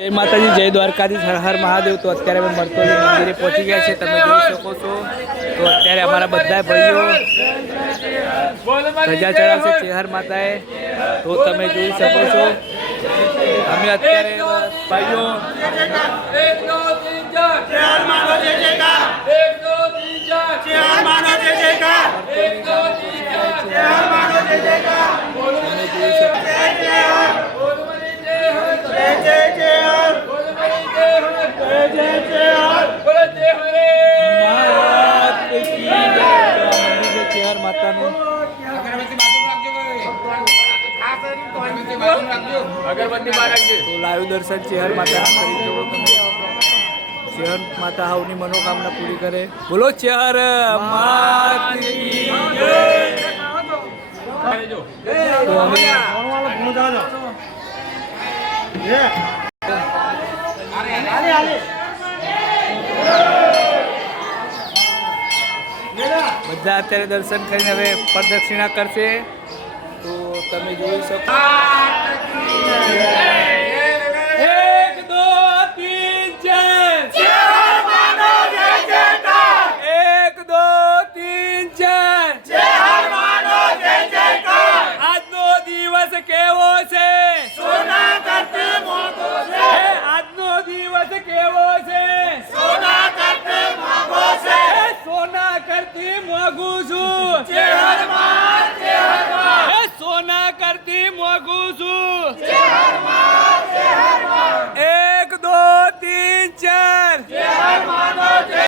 જય માતાજી, જય દ્વારકાધીશ, હર હર મહાદેવ। તો અત્યારે અમે મરતોલી મંદિરે પહોંચી ગયા છે, તમે જોઈ શકો છો। તો અત્યારે અમારા બધા ભાઈઓ ધજા ચડાવશે ચેહર માતાએ, તો તમે જોઈ શકો છો। અમે અત્યારે ભાઈઓ तो लाइव दर्शन चेहर माता करी दो તમે। चेहर माता हवनी मनोकामना पूरी करे। बोलो चेहर माता की जय। तो બધા અત્યારે દર્શન કરીને હવે પ્રદક્ષિણા કરશે, તો તમે જોઈ શકો। 1 2 3 4 ચેહર માનો જય જયકાર। 1 2 3 4 ચેહર માનો જય જયકાર। આજનો દિવસ કેવો છે? સોના કરતે મોંઘો છે। આજનો દિવસ કેવો છે? સોના કરતે મોંઘો છે। સોના કરતી મોંઘું છું ચેહર માં, ચેહર માં। સોના કરતી મોંઘું છું ચેહર માં, ચેહર માં। 1 2 3 4 ચેહર માનો।